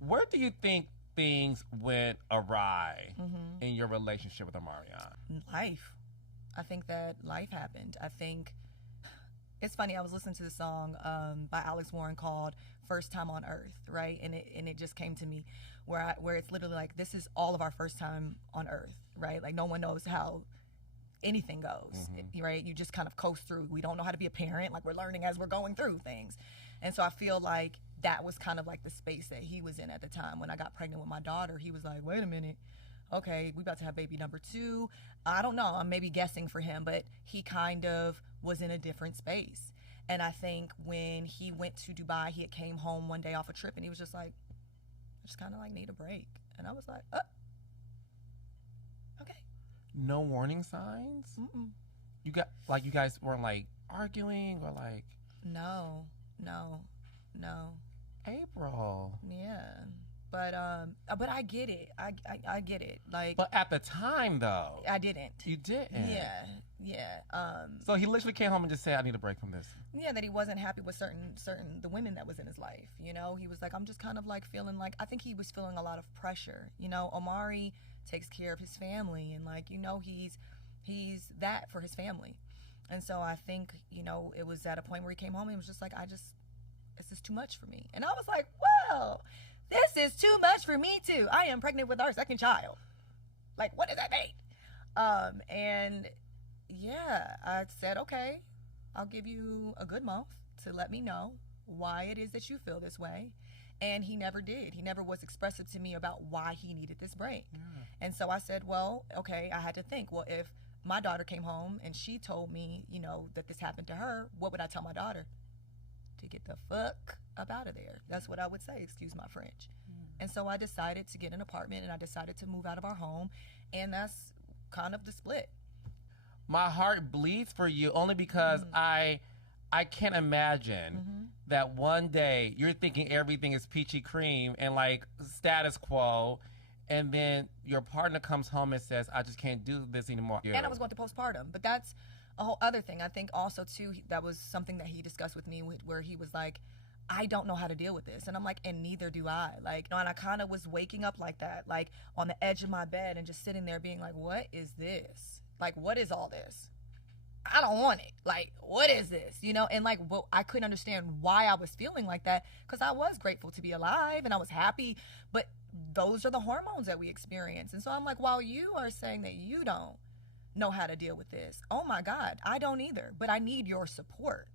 Where do you think things went awry in your relationship with Omarion? Life. I think that life happened. I think it's funny. I was listening to the song by Alex Warren called "First Time on Earth," right? And it just came to me where it's literally like, this is all of our first time on Earth, right? Like, no one knows how anything goes, right? You just kind of coast through. We don't know how to be a parent. Like, we're learning as we're going through things. And so I feel like that was kind of like the space that he was in at the time. When I got pregnant with my daughter, he was like, wait a minute. Okay, we about to have baby number 2. I don't know. I'm maybe guessing for him, but he kind of was in a different space. And I think when he went to Dubai, he had came home one day off a trip and he was just like, I just kind of like need a break. And I was like, okay. No warning signs? Mm-mm. You guys weren't like arguing or like... No. Apryl. Yeah. But I get it. I get it. Like, but at the time, though, I didn't. You didn't. Yeah. So he literally came home and just said, "I need a break from this." Yeah, that he wasn't happy with certain the women that was in his life. You know, he was like, I'm just kind of like feeling like, I think he was feeling a lot of pressure. You know, Omari takes care of his family, and like, you know, he's that for his family. And so I think, you know, it was at a point where he came home and he was just like, this is too much for me. And I was like, well, this is too much for me too. I am pregnant with our second child. Like, what does that mean? And yeah, I said, okay, I'll give you a good month to let me know why it is that you feel this way. And he never did. He never was expressive to me about why he needed this break. Yeah. And so I said, well, okay, I had to think, well, if my daughter came home and she told me, you know, that this happened to her, what would I tell my daughter? To get the fuck up out of there. That's what I would say, excuse my French. And so I decided to get an apartment and I decided to move out of our home, and that's kind of the split. My heart bleeds for you only because I can't imagine that one day you're thinking everything is peachy cream and like status quo, and then your partner comes home and says, I just can't do this anymore. And I was going to postpartum, but that's a whole other thing. I think also too, that was something that he discussed with me where he was like, I don't know how to deal with this. And I'm like, and neither do I. Like, you know, and I kind of was waking up like that, like on the edge of my bed and just sitting there being like, what is this? Like, what is all this? I don't want it. Like, what is this? You know, and like, well, I couldn't understand why I was feeling like that, because I was grateful to be alive and I was happy, but those are the hormones that we experience. And so I'm like, while you are saying that you don't know how to deal with this, oh my God, I don't either, but I need your support.